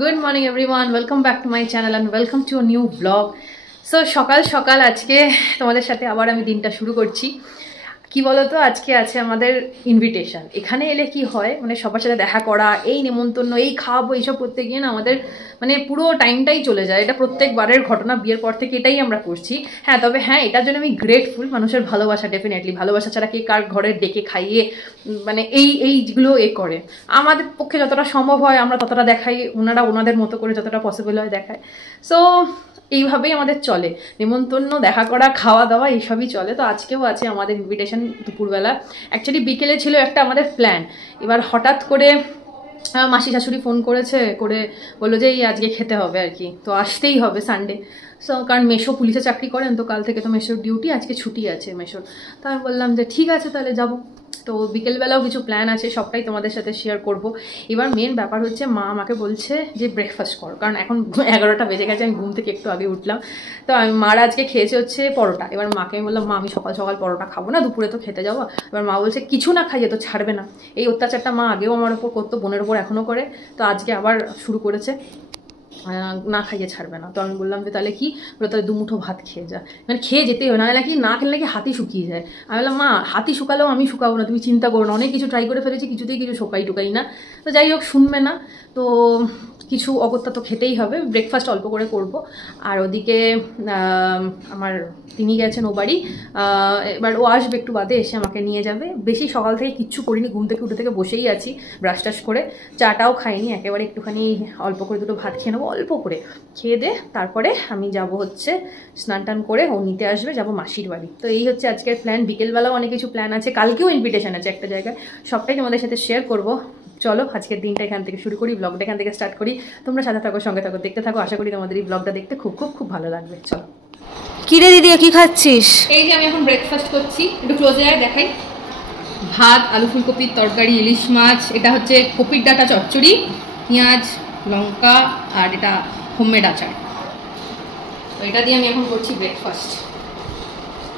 Good morning everyone, welcome back to my channel and welcome to a new vlog. So সকাল সকাল আজকে তোমাদের সাথে আবার আমি দিনটা শুরু করছি। কি বলো তো, আজকে আছে আমাদের ইনভিটেশন। এখানে এলে কি হয়, মানে সবার সাথে দেখা করা, এই নেমন্তন্ন, এই খাওয়াবো, এইসব করতে গিয়ে না আমাদের মানে পুরো টাইমটাই চলে যায়। এটা প্রত্যেকবারের ঘটনা, বিয়ের পর থেকে এটাই আমরা করছি। তবে এটার জন্য আমি গ্রেটফুল। মানুষের ভালোবাসা, ডেফিনেটলি ভালোবাসা ছাড়া কে কার ঘরে ডেকে খাইয়ে মানে এইগুলো করে। আমাদের পক্ষে যতটা সম্ভব হয় আমরা ততটা দেখাই, ওনারা ওনাদের মতো করে যতটা পসিবল হয় দেখায়। সো এইভাবেই আমাদের চলে, নেমন্তন্ন, দেখা করা, খাওয়া দাওয়া এইসবই চলে। তো আজকেও আছে আমাদের ইনভিটেশন দুপুরবেলা। অ্যাকচুয়ালি বিকেলে ছিল একটা আমাদের প্ল্যান, এবার হঠাৎ করে মাসি শাশুড়ি ফোন করে বললো যে এই আজকে খেতে হবে আর কি, তো আসতেই হবে সানডে। সো কারণ মেশো পুলিশে চাকরি করেন, তো কাল থেকে তো মেশোর ডিউটি, আজকে ছুটি আছে মেশোর। তো আমি বললাম যে ঠিক আছে তাহলে যাবো। তো বিকেলবেলাও কিছু প্ল্যান আছে, সবটাই তোমাদের সাথে শেয়ার করব। এবার মেন ব্যাপার হচ্ছে, মা আমাকে বলছে যে ব্রেকফাস্ট কর, কারণ এখন 11টা বেজে গেছে, আমি ঘুম থেকে একটু আগে উঠলাম। তো আমি মারা আজকে খেয়েছে হচ্ছে পরোটা। এবার মাকে আমি বললাম, মা আমি সকাল সকাল পরোটা খাবো না, দুপুরে তো খেতে যাবো। এবার মা বলছে কিছু না খাইয়ে তো ছাড়বে না। এই অত্যাচারটা মা আগেও আমার ওপর করতো, বোনের ওপর এখনও করে, তো আজকে আবার শুরু করেছে, না খাইয়ে ছাড়বে না। তো আমি বললাম যে তাহলে কি বলো, তাহলে দুমুঠো ভাত খেয়ে যা, মানে খেয়ে যেতেই হবে, নাকি না খেলে নাকি হাতি শুকিয়ে যায়। আমি বললাম মা হাতি শুকালেও আমি শুকাবো না, তুমি চিন্তা করো না, অনেক কিছু ট্রাই করে ফেলেছি, কিছুতেই কিছু টুকাই না। তো যাই হোক, শুনবে না, তো কিছু অগত্যা তো খেতেই হবে। ব্রেকফাস্ট অল্প করে করব। আর ওদিকে আমার তিনি গেছেন ও বাড়ি, এবার ও আসবে একটু বাদে, এসে আমাকে নিয়ে যাবে। বেশি সকাল থেকে কিচ্ছু করিনি, ঘুম থেকে উঠে থেকে বসেই আছি, ব্রাশ টাশ করে, চাটাও খাইনি, একেবারে একটুখানি অল্প করে দুটো ভাত খেয়ে নেবো, অল্প করে খেয়ে দে। তারপরে আমি যাব হচ্ছে স্নান টান করে, ও নিতে আসবে, যাব মাসির বাড়ি। তো এই হচ্ছে আজকের প্ল্যান। বিকেলবেলাও অনেক কিছু প্ল্যান আছে, কালকেও ইনভিটেশন আছে একটা জায়গায়, সবটাই তোমাদের সাথে শেয়ার করব। চলো আজকের দিনটা এখান থেকে শুরু করি, ব্লগটা এখান থেকে স্টার্ট করি। তোমরা সাথে থাকো, সঙ্গে থাকো, দেখতে থাকো। আশা করি তোমাদের এই ব্লগটা দেখতে খুব খুব খুব ভালো লাগবে। চলো। কিরে দিদি, কি খাচ্ছিস? এই যে আমি এখন ব্রেকফাস্ট করছি, একটু ক্লোজে আয় দেখাই। ভাত, আলু ফুলকপির তরকারি, ইলিশ মাছ, এটা হচ্ছে কপির ডাঁটা চচ্চড়ি, পেঁয়াজ লঙ্কা, আর এটা হোমমেড আচার। তো এটা দিয়ে আমি এখন করছি ব্রেকফাস্ট।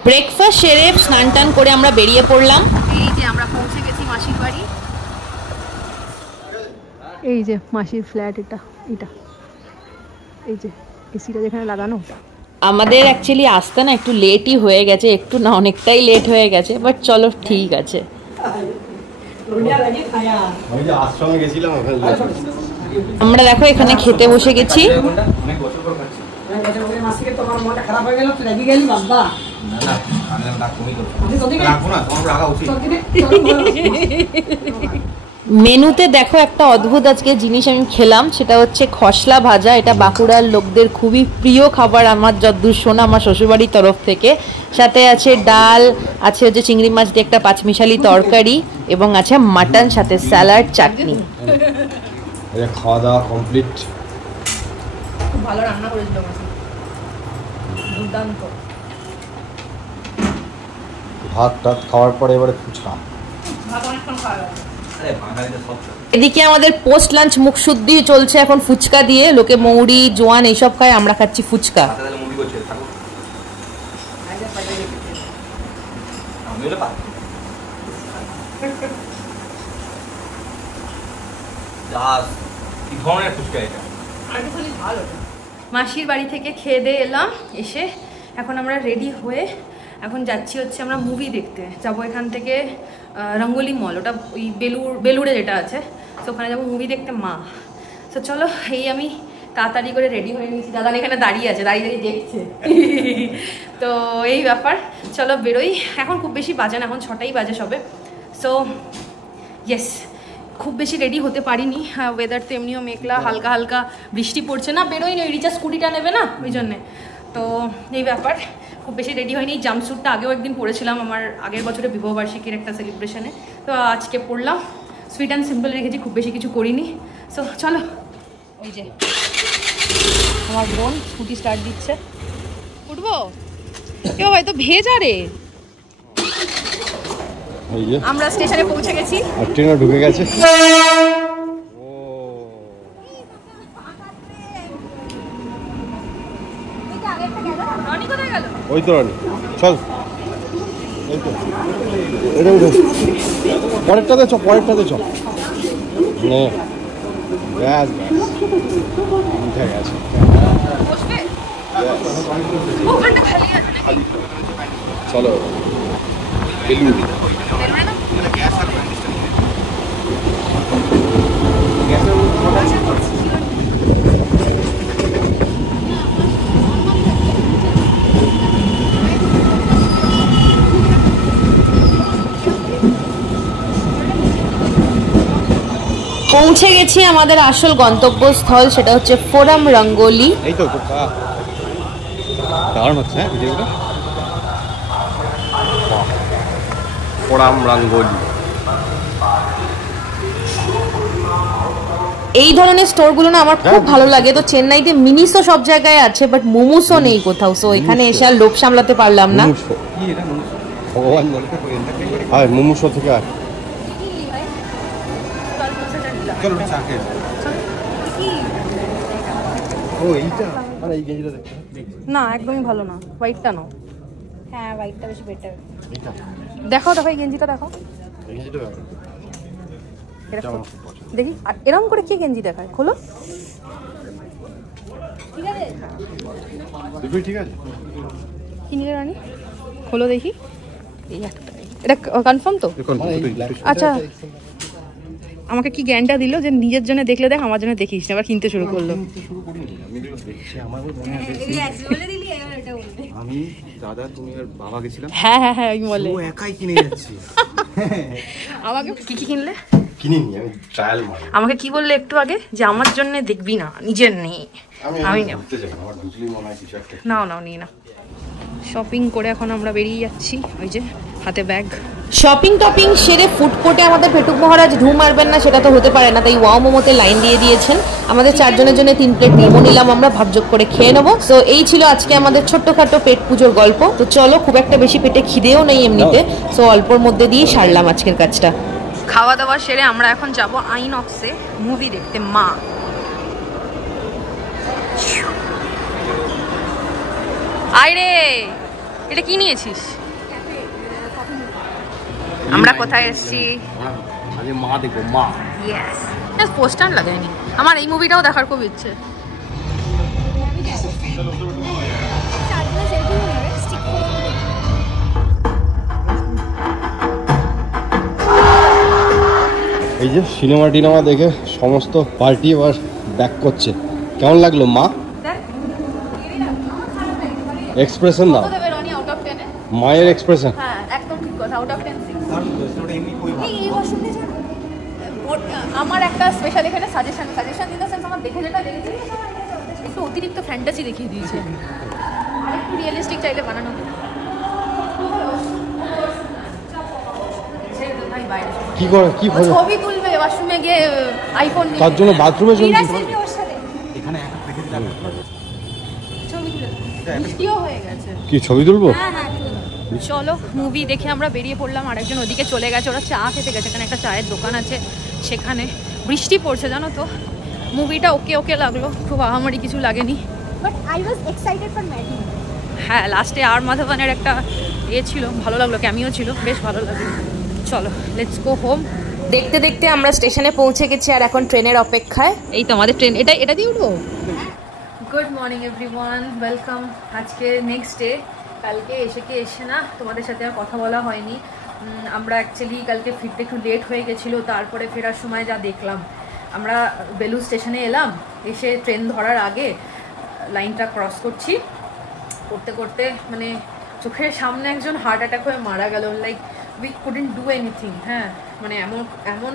ব্রেকফাস্ট সেরে স্নান টান করে আমরা বেরিয়ে পড়লাম। এই যে আমরা পৌঁছে গেছি মাসির বাড়ি। এই যে মাসির ফ্ল্যাট, এটা এই যে এসিটা যেখানে লাগানো। আমাদের অ্যাকচুয়ালি আসতে না একটু লেটই হয়ে গেছে, একটু না অনেকটাই লেট হয়ে গেছে, বাট চলো ঠিক আছে। আমরা দেখো এখানে খেতে বসে গেছি। মেনুতে দেখো একটা অদ্ভুত আজকে জিনিস আমি খেলাম, সেটা হচ্ছে খসলা ভাজা। এটা বাঁকুড়ার লোকদের খুবই প্রিয় খাবার, আমার যতদূর শোনা আমার শ্বশুরবাড়ির তরফ থেকে। সাথে আছে ডাল, আছে হচ্ছে চিংড়ি মাছ দিয়ে একটা পাঁচমিশালি তরকারি, এবং আছে মাটন, সাথে স্যালাড, চাটনি। খাওয়া দাওয়া কমপ্লিট। খুব ভালো রান্না করেছিল মাসি, দুর্দান্ত। ভাত টাত খাওয়ার পরে এবারে ফুচকা। এদিকে আমাদের পোস্ট লাঞ্চ মুখ শুদ্ধি চলছে এখন ফুচকা দিয়ে। লোকে মৌরি, জোয়ান এইসব খায়, আমরা খাচ্ছি ফুচকা। মাসির বাড়ি থেকে খেয়ে দিয়ে এলাম, এসে এখন আমরা রেডি হয়ে এখন যাচ্ছি হচ্ছে আমরা মুভি দেখতে যাবো। এখান থেকে রঙ্গোলি মল, ওটা ওই বেলুড়ে যেটা আছে, তো ওখানে যাবো মুভি দেখতে মা। তো চলো, এই আমি তাড়াতাড়ি করে রেডি হয়ে নিয়েছি। দাদা এখানে দাঁড়িয়ে আছে, দাঁড়িয়ে দেখছে। তো এই ব্যাপার, চলো বেরোই। এখন খুব বেশি বাজে না, এখন 6টাই বাজে সবে। সো ইয়েস, খুব বেশি রেডি হতে পারিনি। ওয়েদার তো এমনিও মেঘলা, হালকা হালকা বৃষ্টি পড়ছে না, বেরোই না, রিচা স্কুটিটা নেবে না ওই জন্যে। তো এই ব্যাপার, খুব বেশি রেডি হয়নি। জাম্পস্যুটটা আগেও একদিন পরেছিলাম আমার আগের বছরে বিবাহবার্ষিকীর একটা সেলিব্রেশনে, তো আজকে পরলাম। সুইট অ্যান্ড সিম্পল রেখেছি, খুব বেশি কিছু করিনি। সো চলো। ওই যে আমার বোন স্কুটি স্টার্ট দিচ্ছে, উঠবো। এ ভাই তো ভেজা রে। আমরা স্টেশনে পৌঁছে গেছি, ট্রেনও ঢুকে গেছে। ওই তো চল, এটা উঠে পরেরটাতে চ, ব্যাস ব্যাস। উঠে গেছে। বসবে ওখানটা খালি আছে নাকি? চলো বেলুন পৌঁছে গেছি আমাদের আসল গন্তব্যস্থল, সেটা হচ্ছে ফোরাম রঙ্গোলি। এই তো দারুণ হচ্ছে হ্যাঁ ভিডিওটা। ফোরাম রঙ্গোলি এই ধরনের স্টোরগুলো না আমার খুব ভালো লাগে। তো চেন্নাইতে মিনিসও সব জায়গায় আছে, বাট মোমোসও নেই কোথাও। সো এখানে এসে আর লোভ সামলাতে পারলাম না। ভগবান আর মোমোসো থেকে আর ও এইটা মানে এই গেঞ্জিটা দেখতে না একদমই ভালো না, হোয়াইটটা নাও। হ্যাঁ হোয়াইটটা বেশি বেটার। এইটা দেখো দেখো এই গেঞ্জিটা দেখো, এই গেঞ্জিটা দেখি। আর এরকম করে কি গেঞ্জি দেখায়, খোলো। ঠিক আছে দুটোই ঠিক আছে। কি নিলে রানি, খোলো দেখি। এই একটা, এটা কনফার্ম তো? আচ্ছা, আমাকে কি জ্ঞানটা দিল যে নিজের জন্য দেখলে দেখ, আমার জন্য দেখিস না। আবার কিনতে শুরু করলো। আমি দাদা তুমি আর বাবা গেছিলাম। হ্যাঁ হ্যাঁ হ্যাঁ আমি বলে ও একাই কিনে যাচ্ছি। আমাকে কি কি কিনলে? কিনিনি, আমি ট্রায়াল মারি। আমাকে কি বললে একটু আগে, যে আমার জন্য দেখবি না, নিজের নেই। আমি নেব। ঘুরতে যাই, আমার বুঝলি মনে হয় কিছু একটা। নাও নাও নিয়ে নাও। শপিং করে এখন আমরা বেরিয়ে যাচ্ছি, ওই যে হাতে ব্যাগ। শপিং টপিং সেরে ফুড কোর্টে আমাদের পেটুক মহারাজ ঢু মারবেন না সেটা তো হতে পারে না, তাই ওয়াও মোমোতে লাইন দিয়ে দিয়েছেন। আমাদের 4 জনের জন্য 3 প্লেট মোমো নিলাম, আমরা ভাবযোগ করে খেয়ে নেবো। তো এই ছিল আজকে আমাদের ছোট্টখাটো পেট পুজোর গল্প। তো চলো, খুব একটা বেশি পেটে খিদেও নেই এমনিতে, সো অল্পর মধ্যে দিয়ে সারলাম আজকের কাজটা। খাওয়া দাওয়া সেরে আমরা এখন যাব আইনক্সে মুভি দেখতে, মা। আইরে, এটা কি নিয়েছিস? আমরা কোথায় এসেছি? আরে মা দেখো, মা। ইয়েস, পোস্টার লাগায়নি। আমার এই মুভিটাও দেখার খুব ইচ্ছে। এই যে সিনেমা টিনেমা দেখে সমস্ত পার্টি এবার ব্যাক করছে। কেমন লাগলো মা? এক্সপ্রেশন দাও, মায়ের এক্সপ্রেশন। হ্যাঁ একদম ঠিক কথা, আউট অফ 10 আমার একটা স্পেশাল এখানে সাজেশন ইন দ্য সেন্স, আমার দেখে যেটা লেগেছে একটু অতিরিক্ত ফ্যান্টাসি দেখিয়ে দিয়েছে। আরেকটু রিয়েলিস্টিক চাইলে বানানো। কি করে কি করে ছবি তুলবে ওয়াশরুমে গিয়ে আইফোন নিয়ে, তার জন্য বাথরুমে চলছে। এখানে ছবি তুলে মিষ্টিও হয়ে গেছে। কি ছবি তুলবো? চলো মুভি দেখে আমরা বেরিয়ে পড়লাম। আরেকজন ওদিকে চলে গেছে, ওরা চা খেতে গেছে। এখানে একটা চায়ের দোকান আছে, সেখানে বৃষ্টি পড়ছে জানো তো। মুভিটা ওকে ওকে লাগলো, খুব আহামরি কিছু লাগেনি। But I was excited for matting. হ্যাঁ লাস্টে আর মাধবনের একটা ছিল, ভালো লাগলো, ক্যামিও ছিল, বেশ ভালো লাগলো। চলো লেটস গো হোম। দেখতে দেখতে আমরা স্টেশনে পৌঁছে গেছি আর এখন ট্রেনের অপেক্ষায়। এই তো আমাদের ট্রেন, এটা দিয়ে উঠবো। Good morning everyone, welcome. আজকে নেক্সট ডে। কালকে এসে না তোমাদের সাথে আর কথা বলা হয়নি। আমরা অ্যাকচুয়ালি কালকে ফিরতে একটু লেট হয়ে গেছিলো। তারপরে ফেরার সময় যা দেখলাম, আমরা বেলুড় স্টেশনে এলাম, এসে ট্রেন ধরার আগে লাইনটা ক্রস করতে করতে মানে চোখের সামনে একজন হার্ট অ্যাটাক হয়ে মারা গেল। Like we couldn't do anything. হ্যাঁ মানে এমন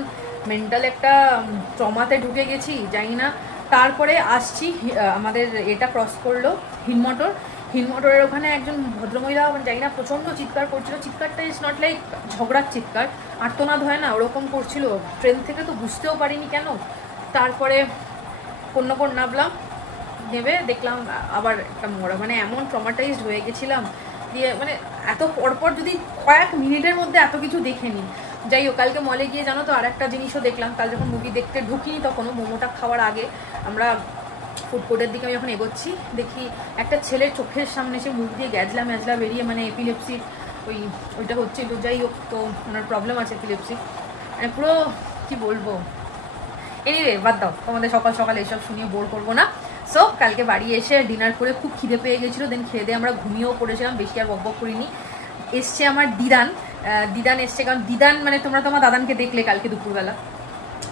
মেন্টাল একটা ট্রমাতে ঢুকে গেছি, জানি না। তারপরে আসছি, আমাদের এটা ক্রস করলো হিনমোটরের ওখানে একজন ভদ্রমহিলা, জানি না, প্রচণ্ড চিৎকার করছিল। চিৎকারটা ইজ নট লাইক ঝগড়ার চিৎকার, আর্তনাদ হয় না, ওরকম করছিল। ট্রেন থেকে তো বুঝতেও পারিনি কেন। তারপরে কন্যাকোট নামলাম, নেবে দেখলাম আবার একটা মরা। মানে এমন ট্রমাটাইজড হয়ে গেছিলাম, দিয়ে মানে এত পরপর যদি কয়েক মিনিটের মধ্যে এত কিছু দেখেনি। যাই হোক, কালকে মলে গিয়ে জানো তো আর একটা জিনিসও দেখলাম। কাল যখন মুভি দেখতে ঢুকিনি, তখনও মোমোটা খাওয়ার আগে আমরা ফুড কোর্টের দিকে আমি যখন এগোচ্ছি, দেখি একটা ছেলের চোখের সামনে সে মুখ দিয়ে গ্যাজলা বেরিয়ে, মানে এপিলেপসির ওইটা হচ্ছিল। যাই হোক, তো ওনার প্রবলেম আছে এপিলেপসি। মানে পুরো কি বলবো, এনিওয়ে বাদ দাও, তোমাদের সকাল সকাল এসব শুনিয়ে বোর করবো না। সো কালকে বাড়ি এসে ডিনার করে খুব খিদে পেয়ে গেছিলো, দেন খেয়ে দিয়ে আমরা ঘুমিয়েও পড়েছিলাম, বেশি আর বকবক করিনি। এসছে আমার দিদান এসছে, কারণ দিদান মানে তোমরা তোমার দাদানকে দেখলে কালকে দুপুরবেলা,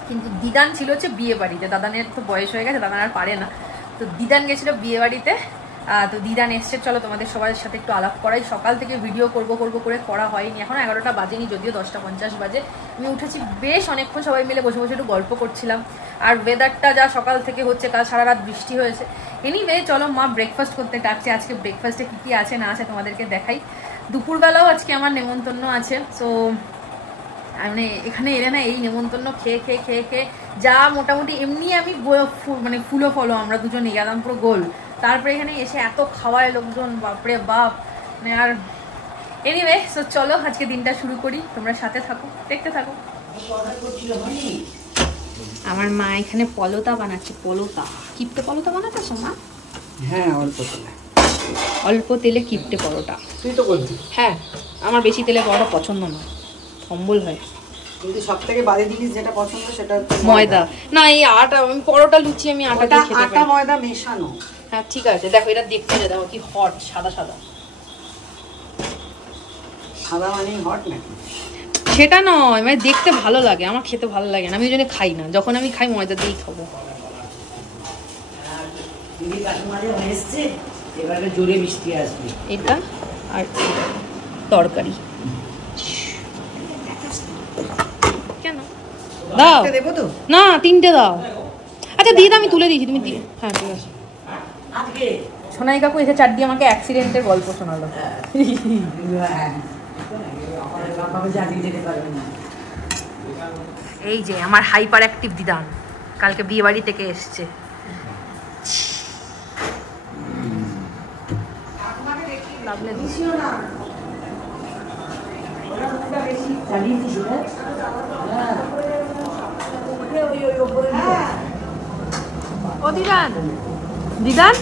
কিন্তু দিদান ছিল হচ্ছে বিয়ে বাড়িতে। দাদানের তো বয়স হয়ে গেছে, দাদান আর পারে না, তো দিদান গেছিলো বিয়ে বাড়িতে। তো দিদান এসছে, চলো তোমাদের সবার সাথে একটু আলাপ করাই। সকাল থেকে ভিডিও করব করে করা হয়নি, এখন 11টা বাজেনি, যদিও 10টা 50 বাজে। আমি উঠেছি বেশ অনেকক্ষণ, সবাই মিলে বসে বসে একটু গল্প করছিলাম। আর ওয়েদারটা যা সকাল থেকে হচ্ছে, কাল সারা রাত বৃষ্টি হয়েছে। এনিওয়ে চলো, মা ব্রেকফাস্ট করতে ডাকছে। আজকে ব্রেকফাস্টে কী কী আছে না আছে তোমাদেরকে দেখাই। দুপুরবেলাও আজকে আমার নেমন্তন্ন আছে। সো মানে এখানে এলে না এই নেমন্তন্ন খেয়ে খেয়ে খেয়ে খেয়ে যা মোটামুটি এমনি আমি মানে ফুলো ফলো আমরা দুজনে গেলাম পুরো গোল। তারপরে এখানে এসে এত খাওয়ায় লোকজন, বাপরে বাপ। মানে আর এনিওয়ে, সো চলো আজকে দিনটা শুরু করি, তোমরা সাথে থাকো, দেখতে থাকো। আমার মা এখানে পলোতা বানাচ্ছে, পলোতা, কিপ্টে পলোতা বানাচ্ছ মা? হ্যাঁ, অল্প তেলে কিপ্টে পরোটা। তুই তো বলবি। হ্যাঁ, আমার বেশি তেলে পরোটা পছন্দ না, অম্বল হয়। কিন্তু সব থেকে বাজে জিনিস যেটা পছন্দ সেটা ময়দা। না এই আটা, আমি পরোটা লুচি আমি আটা দিয়ে খেতে পারি। আটা ময়দা মেশানো। হ্যাঁ ঠিক আছে, দেখো এটা দেখতে দেখো কি হট, সাদা সাদা। সাদা মানে হট নাকি? সেটা নয়, মানে দেখতে ভালো লাগে, আমার খেতে ভালো লাগে না, আমি ওই জন্য খাই না। যখন আমি খাই ময়দা দিয়েই খাবো। দিদি কাকিমারে এসছে, এবারে জোরে বৃষ্টি আসবে। এটা আর তরকারি কেন দাও? দেবো তো না, 3টে দাও। আচ্ছা দিয়ে দাও, আমি তুলে দিয়েছি, তুমি দিয়ে। হ্যাঁ ঠিক আছে। আজকে সোনাই কাকু এসে চার দিয়ে আমাকে অ্যাক্সিডেন্টের গল্প শোনালো। এই যে আমার হাইপার অ্যাক্টিভ দিদান কালকে বিয়ে বাড়ি থেকে এসছে। ও দিদান, দিদান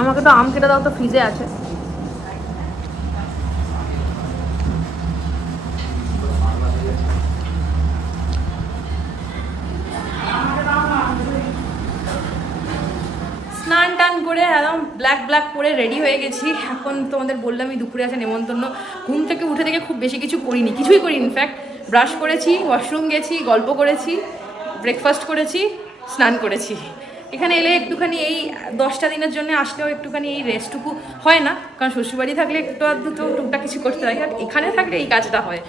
আমাকে তো আম কেটে দাও তো, ফ্রিজে আছে। স্নান টান করে একদম ব্ল্যাক করে রেডি হয়ে গেছি। এখন তোমাদের বললামই দুপুরে আছে নেমন্তন্ন। ঘুম থেকে উঠে থেকে খুব বেশি কিছু করিনি, কিছুই করিনি। ইনফ্যাক্ট ব্রাশ করেছি, ওয়াশরুম গেছি, গল্প করেছি, ব্রেকফাস্ট করেছি, স্নান করেছি। এখানে এলে একটুখানি এই 10টা দিনের জন্য আসলেও একটুখানি এই রেস্টটুকু হয় না, কারণ শ্বশুরবাড়ি থাকলে একটু আধটু তো টুকটাক কিছু করতে হয়, আর এখানে থাকলে এই কাজটা হয়,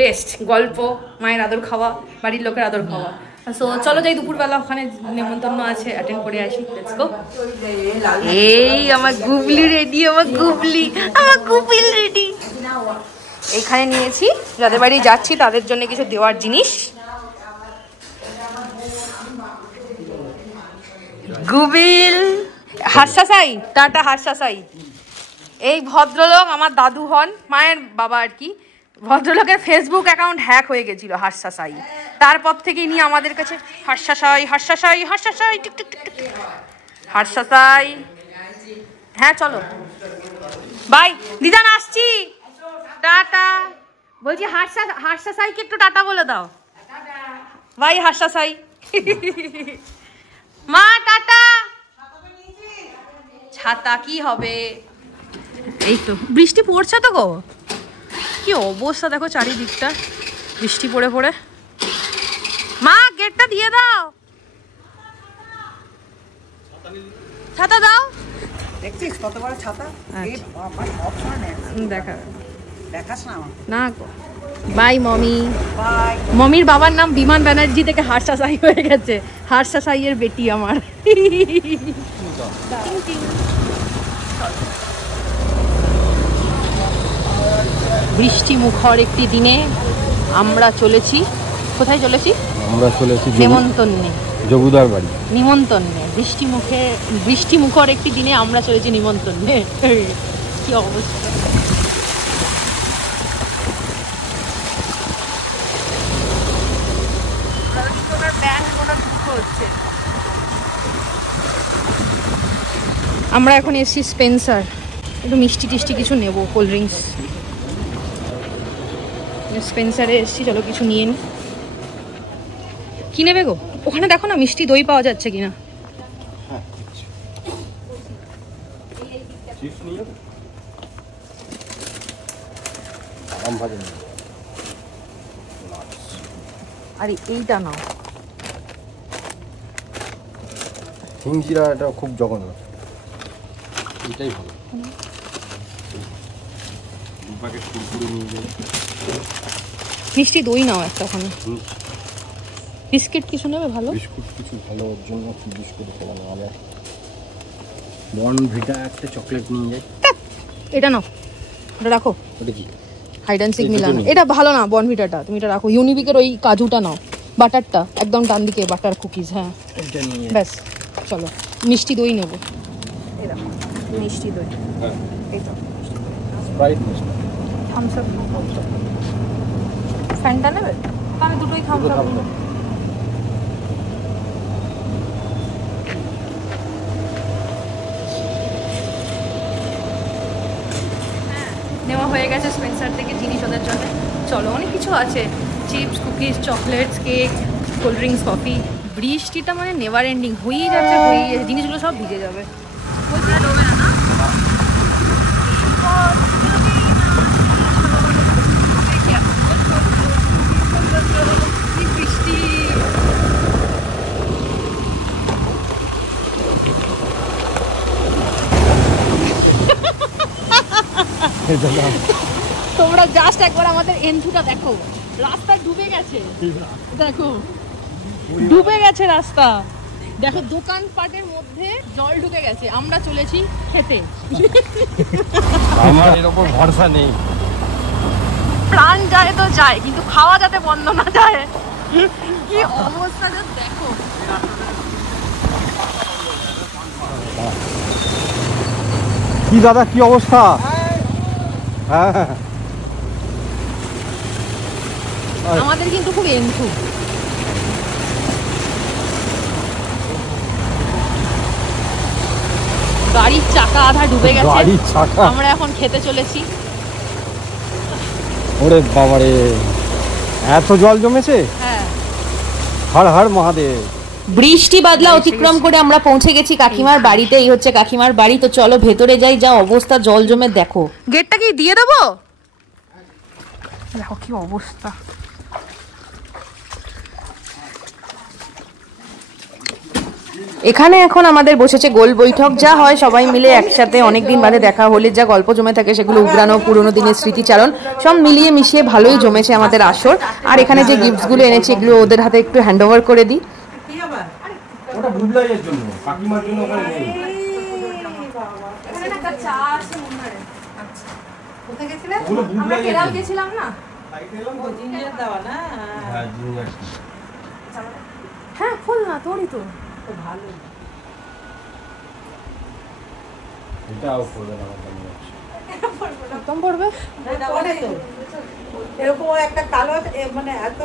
রেস্ট, গল্প, মায়ের আদর খাওয়া, বাড়ির লোকের আদর খাওয়া। সো চলো যাই, দুপুরবেলা ওখানে নেমন্তন্ন আছে, অ্যাটেন্ড করে আসি। Let's go. এই আমার গুবলি রেডি, আমার গুবলি রেডি। এইখানে নিয়েছি, যাদের বাড়ি যাচ্ছি তাদের জন্য কিছু দেওয়ার জিনিস। গুবিল, হাসাসাই, টাটা হাসাসাই। এই ভদ্রলোক আমার দাদু হন, মায়ের বাবা আর কি। ভদ্রলোকের ফেসবুক অ্যাকাউন্ট হ্যাক হয়ে গেছিল, হাসাসাই। তারপর থেকেই নিয়ে আমাদের কাছে হাসাসাই হাসাসাই হাসাসাই টিক টিক টিক টিক হাসাসাই। হ্যাঁ চলো বাই, দিদান আসছি, টাটা। বলছি হাসাসাইকে একটু টাটা বলে দাও। বাই হাসাসাই। মা টাটা। ছাতা কি হবে, এই তো বৃষ্টি পড়ছে তো গো, কি অবস্থা দেখো চারিদিকটা, বৃষ্টি পড়ে পড়ে। মা গেটটা দিয়ে দাও, ছাতা দাও। দেখছিস কত বড় ছাতা? দেখা দেখাস না না। By mummy. বাই। মমির বাবার নাম বিমান ব্যানার্জি থেকে হার্ষা সাই হয়ে গেছে, হার্ষা সাইয়ের বেটি আমার। বৃষ্টি মুখর একটি দিনে আমরা চলেছি, কোথায় চলেছি? আমরা চলেছি নেমন্তন্নে, জগুদার বাড়ি। নিমন্তন্নে, বৃষ্টি মুখর একটি দিনে আমরা চলেছি নিমন্তন্নে। কি অবস্থা। আমরা এখন এসেছি স্পেন্সার, একটু মিষ্টি টিষ্টি কিছু নেব, কোল্ড ড্রিঙ্কস। স্পেন্সারে এসেছি, চলো কিছু নিয়ে নি। কি কি নেবে গো? ওখানে দেখো না মিষ্টি দই পাওয়া যাচ্ছে কিনা। আরে এইটা নাও। হিংচিরা এটা খুব জঘন্য, এটাই ভালো। মিষ্টি দই নাও একটা ওখানে। বিস্কিট কিছু নেবে ভালো? বিস্কুট কিছু ভালো, ওর জন্য কি বিস্কুট খাওয়ানো হবে? বর্নভিটা একটা চকলেট নিয়ে যাই। এটা নাও, এটা রাখো। ওটা কি? হাইড অ্যান্ড সিক মিলানো। এটা ভালো না বর্নভিটাটা, তুমি এটা রাখো। ইউনিবিকের ওই কাজুটা নাও, বাটারটা একদম ডান দিকে, বাটার কুকিজ। হ্যাঁ এটা নিয়ে ব্যাস চলো। মিষ্টি দই নেবো, এই দেখো মিষ্টি দই। হ্যাঁ এই তো স্প্রাইট মিষ্টি। থামস আপ, ফ্যান্টা নেবে? আমি দুটোই থামস আপ। নেওয়া হয়ে গেছে স্পেন্সার থেকে জিনিস ওদের জন্য। চলো, অনেক কিছু আছে, chips, cookies, chocolates, cake, cold drinks, coffee. বৃষ্টিটা মানে নেভার এন্ডিং, হয়েই যাচ্ছে হয়েই যাচ্ছে, জিনিসগুলো সব ভিজে যাবে। বৃষ্টি তোমরা জাস্ট একবার আমাদের এন্থুটা দেখো, রাস্তা ডুবে গেছে, দেখো ডুবে গেছে রাস্তা, দেখো দোকানপাটের মধ্যে জল ঢুকে গেছে। আমরা চলেছি খেতে। আমার এর উপর ভরসা নেই। প্রাণ যায় তো যায়, কিন্তু খাওয়া যাতে বন্ধ না যায়। কি অবস্থা দেখো। কি দাদা, কি অবস্থা? হ্যাঁ আমাদের কিন্তু খুব এন্থু। গাড়ির চাকা আধা ডুবে গেছে, গাড়ির চাকা। আমরা এখন খেতে চলেছি। ওরে বাবারে, এত জল জমেছে। হ্যাঁ, হর হর মহাদেব। বৃষ্টি বাদলা অতিক্রম করে আমরা পৌঁছে গেছি কাকিমার বাড়িতে। এই হচ্ছে কাকিমার বাড়ি। তো চলো ভেতরে যাই, যা অবস্থা জল জমে দেখো। গেটটা কি দিয়ে দেবো? দেখো কি অবস্থা। এখানে এখন আমাদের বসেছে গোল বৈঠক, যা হয় সবাই মিলে একসাথে অনেকদিন বাদে দেখা হলে যা গল্প জমে থাকে সেগুলো উগরানো, পুরোনো দিনের স্মৃতিচারণ সব মিলিয়ে মিশিয়ে ভালোই জমেছে আমাদের আসর। আর এখানে যে গিফটসগুলো এনেছি এগুলো ওদের হাতে একটু হ্যান্ড ওভার করে দিই। ওটা বুবলাইয়ের জন্য, কাকিমার জন্য ওখানে নেই। ওগুলো বুবলাইয়ের জন্য। গেছিলাম না, হ্যাঁ জিঞ্জার। হ্যাঁ ফুল না তোরই তো ভালো। এটাও পড়বে না আমার মনে হচ্ছে। কম পড়বে এরকম একটা কালো মানে এত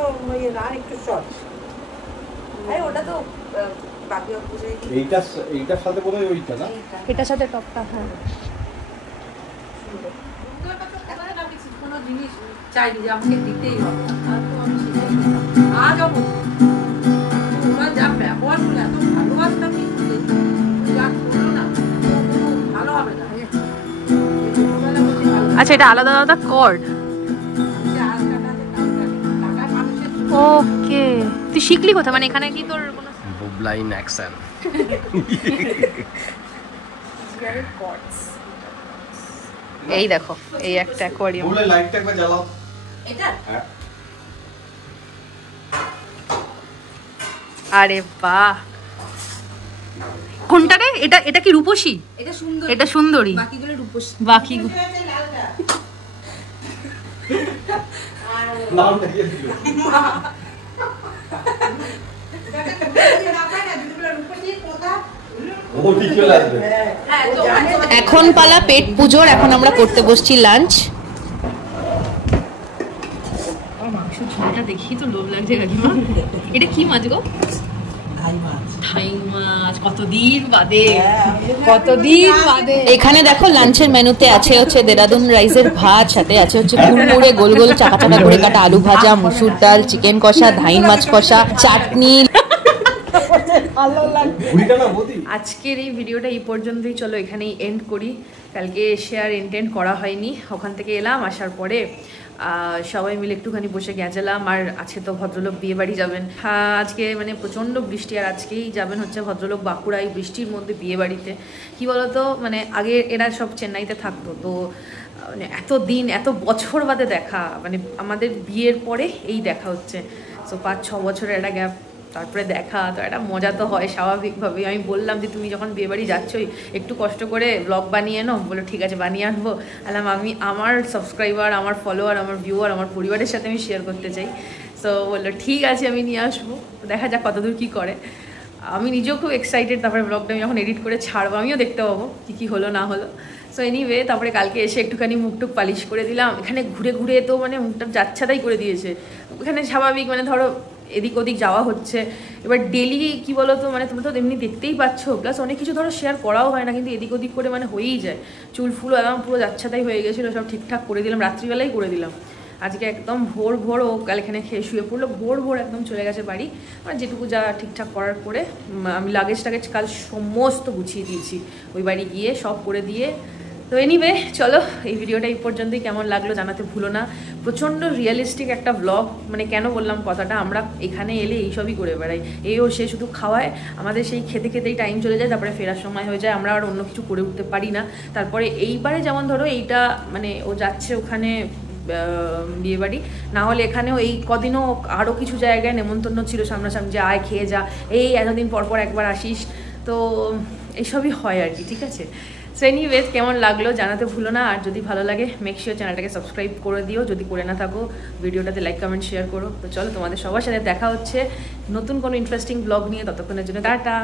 রান একটু শর্ট। ওটা তো এইটার সাথে বোধহয় ওইটা না, এটার সাথে টপটা। হ্যাঁ কোনো জিনিস চাইনি যে আমাকে দিতেই হবে, আর তো আমি আজও ওরা যা ব্যবহার করে এত ভালোবাসতাম, যা করলো না ভালো হবে না। আচ্ছা, এটা আলাদা আলাদা কর্ড। ওকে, তুই শিখলি কোথায়? মানে এখানে কি তোর কোনো বুবলাইন অ্যাকশন? এই দেখো, এই একটা অ্যাকোয়ারিয়াম। বুবলাই লাইটটা একবার জ্বালাও। এটা হ্যাঁ আরে বাহ, কোনটা রে? এটা এটা কি রূপসী? এটা সুন্দর, এটা সুন্দরী, বাকিগুলো রূপসী। বাকি নামটা কি দিল? ও ঠিক চলে আসবে। এখন পালা পেট পুজোর। এখন আমরা করতে বসছি লাঞ্চ। মাংস ঝোলটা দেখি তো লোভ লাগছে কাকিমা। এটা কি মাছ গো? ঘাই মাছ। থাই মাছ। মাছ, কতদিন বাদে, কতদিন বাদে। এখানে দেখো লাঞ্চের মেনুতে আছে হচ্ছে দেরাদুন রাইসের ভাত, সাথে আছে হচ্ছে কুড়মুড়ে গোল গোল চাকা চাকা করে কাটা আলু ভাজা, মসুর ডাল, চিকেন কষা, ধাইন মাছ কষা, চাটনি। আজকের এই ভিডিওটা এই পর্যন্তই, চলো এখানেই এন্ড করি। কালকে এসে আর এন্ড করা হয়নি, ওখান থেকে এলাম, আসার পরে সবাই মিলে একটুখানি বসে গেছিলাম। আর আজকে তো ভদ্রলোক বিয়ে বাড়ি যাবেন, আজকে মানে প্রচণ্ড বৃষ্টি, আর আজকেই যাবেন হচ্ছে ভদ্রলোক বাঁকুড়ায় বৃষ্টির মধ্যে বিয়ে বাড়িতে। কী বলতো, মানে আগে এরা সব চেন্নাইতে থাকতো, তো মানে এত দিন এত বছর বাদে দেখা, মানে আমাদের বিয়ের পরে এই দেখা হচ্ছে। সো 5-6 বছরের একটা গ্যাপ, তারপরে দেখা, তো একটা মজা তো হয় স্বাভাবিকভাবেই। আমি বললাম যে তুমি যখন বিয়েবাড়ি যাচ্ছই একটু কষ্ট করে ব্লগ বানিয়ে নাও, বলো ঠিক আছে বানিয়ে আনবো। আমি আমার সাবস্ক্রাইবার, আমার ফলোয়ার, আমার ভিউয়ার, আমার পরিবারের সাথে আমি শেয়ার করতে চাই। সো বললো ঠিক আছে আমি নিয়ে আসবো, দেখা যাক কতদূর কী করে। আমি নিজেও খুব এক্সাইটেড, তারপরে ব্লগটা আমি যখন এডিট করে ছাড়বো আমিও দেখতে পাবো কী কী হলো না হলো। সো এনিওয়ে, তারপরে কালকে এসে একটুখানি মুখটুক পালিশ করে দিলাম। এখানে ঘুরে ঘুরে তো মানে মুখটা যাচ্ছাতাই করে দিয়েছে। এখানে স্বাভাবিক মানে ধরো এদিক ওদিক যাওয়া হচ্ছে, এবার ডেলি কি বলো তো, মানে তোমরা তো এমনি দেখতেই পাচ্ছ, প্লাস অনেক কিছু ধরো শেয়ার করাও হয় না, কিন্তু এদিক ওদিক করে মানে হয়েই যায়। চুল ফুল একদম পুরো যাচ্ছাতাই হয়ে গেছিলো, সব ঠিকঠাক করে দিলাম, রাত্রিবেলাই করে দিলাম। আজকে একদম ভোর ভোর ও কাল এখানে খেয়ে শুয়ে পড়লো, ভোর ভোর একদম চলে গেছে বাড়ি। মানে যেটুকু যা ঠিকঠাক করার করে আমি লাগেজ টাগেজ কাল সমস্ত গুছিয়ে দিয়েছি, ওই বাড়ি গিয়ে সব করে দিয়ে। তো এনিওয়ে চলো, এই ভিডিওটা এই পর্যন্তই। কেমন লাগলো জানাতে ভুলো না। প্রচণ্ড রিয়েলিস্টিক একটা ব্লগ, মানে কেন বললাম কথাটা, আমরা এখানে এলে এইসবই করে বেড়াই, সে শুধু খাওয়ায়, আমাদের সেই খেতে খেতেই টাইম চলে যায়, তারপরে ফেরার সময় হয়ে যায়, আমরা আর অন্য কিছু করে উঠতে পারি না। তারপরে এইবারে যেমন ধরো এইটা মানে ও যাচ্ছে ওখানে বিয়ে বাড়ি, না হলে এখানেও এই কদিনও আরও কিছু জায়গায় নেমন্তন্ন ছিল সামনাসামনি, যে আয় খেয়ে যা, এই এতদিন পর পর একবার আসিস, তো এইসবই হয় আর কি, ঠিক আছে। সো এনিওয়েজ কেমন লাগলো জানাতে ভুলো না, আর যদি ভালো লাগে মেক শিওর চ্যানেলটাকে সাবস্ক্রাইব করে দিও, যদি করে না থাকো ভিডিওটাতে লাইক কমেন্ট শেয়ার করো। তো চলো তোমাদের সবার সাথে দেখা হচ্ছে নতুন কোনো ইন্টারেস্টিং ব্লগ নিয়ে, ততক্ষণের জন্য টাটা।